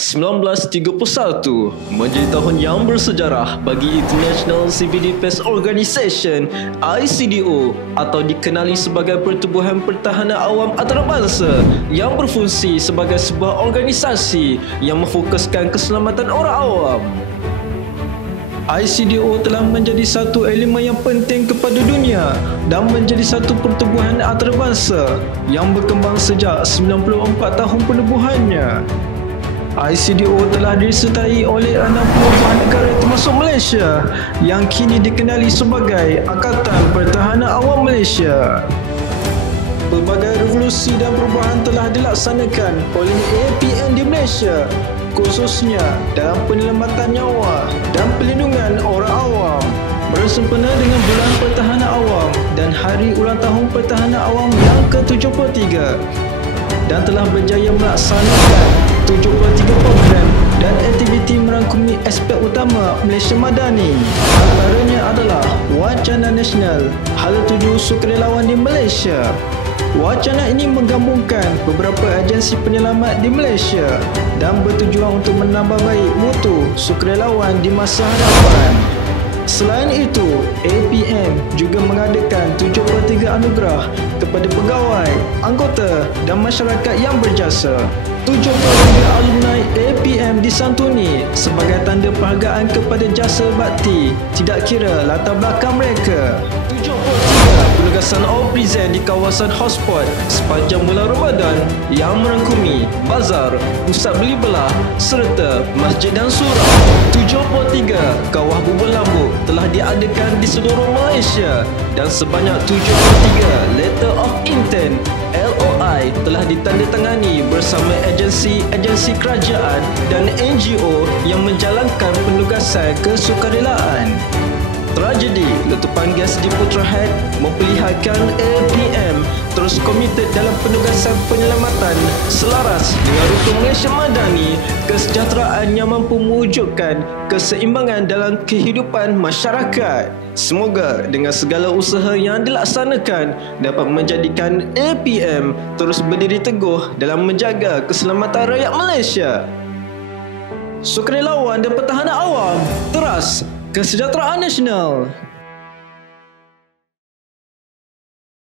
1931 menjadi tahun yang bersejarah bagi International Civil Defence Organisation (ICDO) atau dikenali sebagai Pertubuhan Pertahanan Awam Antarabangsa yang berfungsi sebagai sebuah organisasi yang memfokuskan keselamatan orang awam. ICDO telah menjadi satu elemen yang penting kepada dunia dan menjadi satu pertubuhan antarabangsa yang berkembang sejak 94 tahun penubuhannya. ICDO telah disertai oleh 60 buah negara termasuk Malaysia yang kini dikenali sebagai Angkatan Pertahanan Awam Malaysia. Pelbagai revolusi dan perubahan telah dilaksanakan oleh APN di Malaysia, khususnya dalam penyelamatan nyawa dan pelindungan orang awam, bersempena dengan Bulan Pertahanan Awam dan Hari Ulang Tahun Pertahanan Awam yang ke-73, dan telah berjaya melaksanakan 73 program dan aktiviti merangkumi aspek utama Malaysia Madani. Antaranya adalah Wacana Nasional, Hala Tuju Sukarelawan di Malaysia. Wacana ini menggabungkan beberapa agensi penyelamat di Malaysia dan bertujuan untuk menambah baik mutu sukarelawan di masa hadapan. Selain itu, APM juga mengadakan 73 anugerah kepada pegawai, anggota dan masyarakat yang berjasa. 73 alumni APM disantuni sebagai tanda penghargaan kepada jasa bakti tidak kira latar belakang mereka. 73 penugasan All Present di kawasan hotspot sepanjang bulan Ramadan yang merangkumi bazar, pusat beli belah serta masjid dan surau. 73 kawah bubur lambuk telah diadakan di seluruh Malaysia dan sebanyak 73 Letter of Intent LOI telah ditandatangani bersama agensi-agensi kerajaan dan NGO yang menjalankan penugasan kesukarelaan. Tragedi letupan gas di Putra Head memperlihatkan APM terus komited dalam penugasan penyelamatan selaras dengan rukun Malaysia Madani, kesejahteraan yang mampu mewujudkan keseimbangan dalam kehidupan masyarakat. Semoga dengan segala usaha yang dilaksanakan dapat menjadikan APM terus berdiri teguh dalam menjaga keselamatan rakyat Malaysia. Sukarelawan dan pertahanan awam, teras kesejahteraan nasional.